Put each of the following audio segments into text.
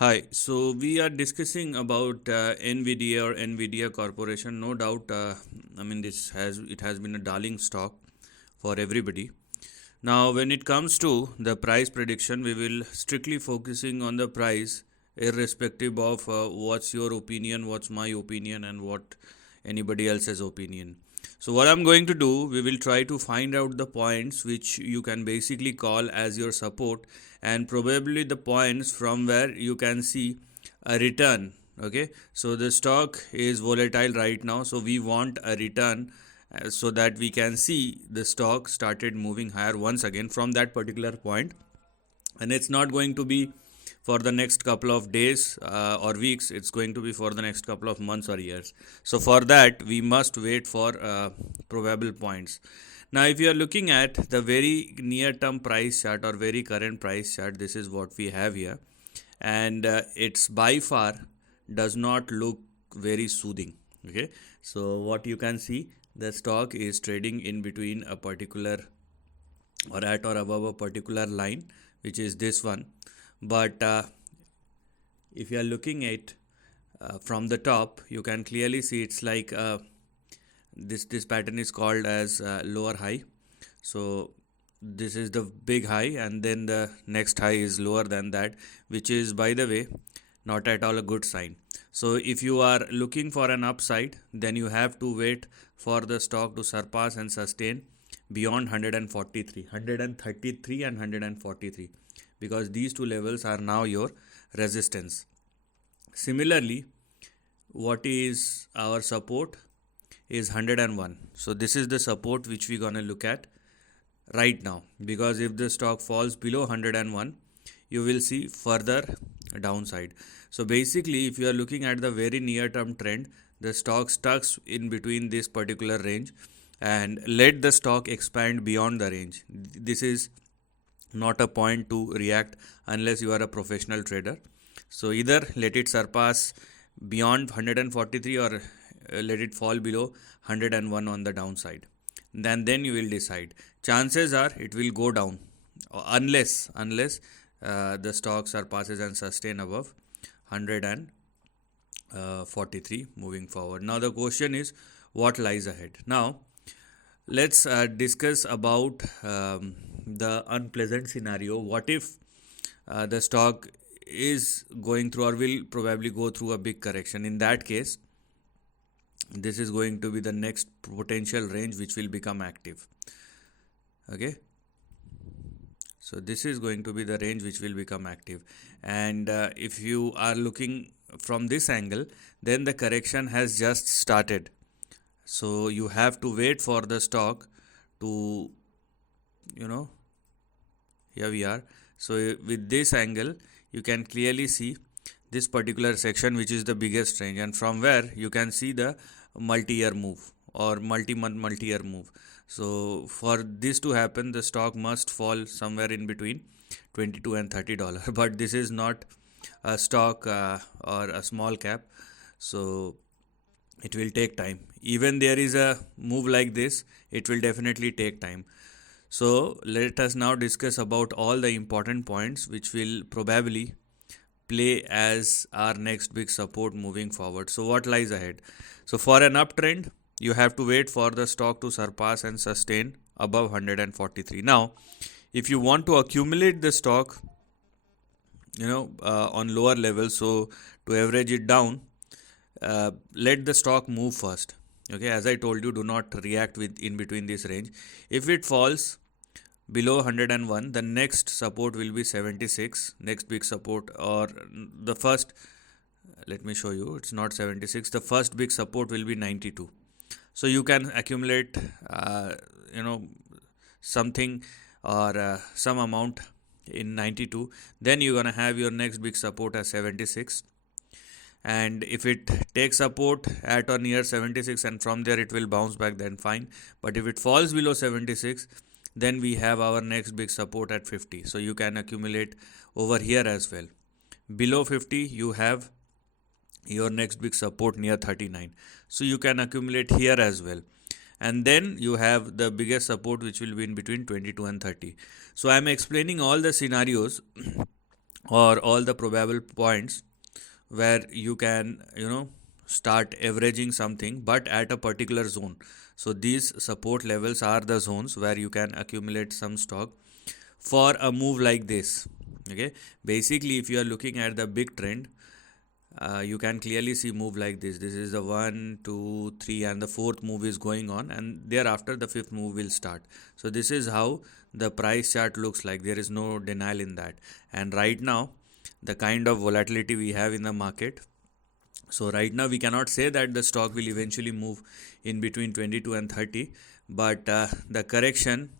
Hi, so we are discussing about Nvidia or Nvidia Corporation. No doubt, it has been a darling stock for everybody. Now, when it comes to the price prediction, we will strictly focusing on the price, irrespective of what's your opinion, what's my opinion, and what anybody else's opinion. So, what I'm going to do, we will try to find out the points which you can basically call as your support, and probably the points from where you can see a return. Okay, so the stock is volatile right now, so we want a return so that we can see the stock started moving higher once again from that particular point. And it's not going to be for the next couple of days or weeks, it's going to be for the next couple of months or years. So for that we must wait for probable points. Now if you are looking at the very near term price chart or very current price chart, this is what we have here, and it's by far does not look very soothing. Okay, so what you can see, the stock is trading in between a particular or at or above a particular line, which is this one. But if you are looking at from the top, you can clearly see it's like this pattern is called as lower high. So this is the big high, and then the next high is lower than that, which is, by the way, not at all a good sign. So if you are looking for an upside, then you have to wait for the stock to surpass and sustain beyond 143, 133 and 143, because these two levels are now your resistance. Similarly, what is our support is 101. So this is the support which we're going to look at right now, because if the stock falls below 101, you will see further downside. So basically, if you are looking at the very near term trend, the stock stucks in between this particular range, and let the stock expand beyond the range. This is not a point to react unless you are a professional trader. So either let it surpass beyond 143 or let it fall below 101 on the downside. Then you will decide. Chances are it will go down unless the stock surpasses and sustain above 143 moving forward. Now the question is, what lies ahead? Now let's discuss about the unpleasant scenario. What if the stock is going through or will probably go through a big correction? In that case, this is going to be the next potential range which will become active. Okay, so this is going to be the range which will become active, and if you are looking from this angle, then the correction has just started. So you have to wait for the stock to, here we are. So with this angle, you can clearly see this particular section, which is the biggest range, and from where you can see the multi-year move or multi-month multi-year move. So for this to happen, the stock must fall somewhere in between $22 and $30. But this is not a stock or a small cap, so it will take time. Even there is a move like this, it will definitely take time. So let us now discuss about all the important points which will probably play as our next big support moving forward. So what lies ahead? So for an uptrend, you have to wait for the stock to surpass and sustain above 143. Now, if you want to accumulate the stock, on lower levels, so to average it down, let the stock move first. Okay, as I told you, do not react with in between this range. If it falls below 101, the next support will be 76, next big support, or the first, let me show you, it's not 76, the first big support will be 92. So you can accumulate something or some amount in 92, then you're gonna have your next big support as 76, and if it takes support at or near 76 and from there it will bounce back, then fine. But if it falls below 76, then we have our next big support at 50. So you can accumulate over here as well. Below 50, you have your next big support near 39. So you can accumulate here as well. And then you have the biggest support which will be in between 22 and 30. So I am explaining all the scenarios or all the probable points where you can start averaging something, but at a particular zone. So these support levels are the zones where you can accumulate some stock for a move like this. Okay, basically if you are looking at the big trend, you can clearly see move like this is the 1 2 3 and the fourth move is going on, and thereafter the fifth move will start. So this is how the price chart looks like. There is no denial in that. And right now, the kind of volatility we have in the market, so right now we cannot say that the stock will eventually move in between 22 and 30, but the correction,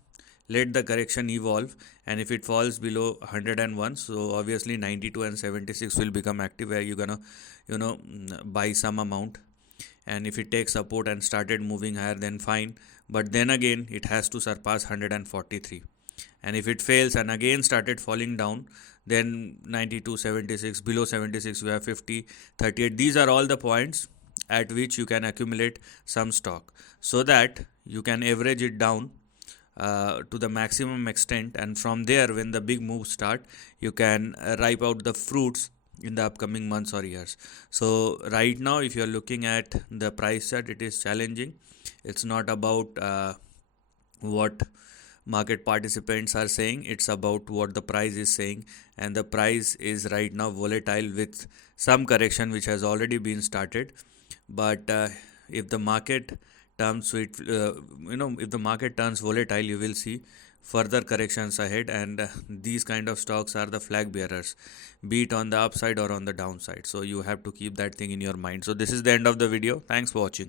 let the correction evolve, and if it falls below 101, so obviously 92 and 76 will become active, where you're gonna buy some amount. And if it takes support and started moving higher, then fine, but then again it has to surpass 143. And if it fails and again started falling down, then 92, 76, below 76 you have 50, 38. These are all the points at which you can accumulate some stock, so that you can average it down to the maximum extent, and from there when the big moves start, you can ripe out the fruits in the upcoming months or years. So right now if you are looking at the price chart, it is challenging. It's not about what market participants are saying, it's about what the price is saying, and the price is right now volatile with some correction which has already been started. But if the market turns if the market turns volatile, you will see further corrections ahead, and these kind of stocks are the flag bearers, be it on the upside or on the downside. So you have to keep that thing in your mind. So this is the end of the video. Thanks for watching.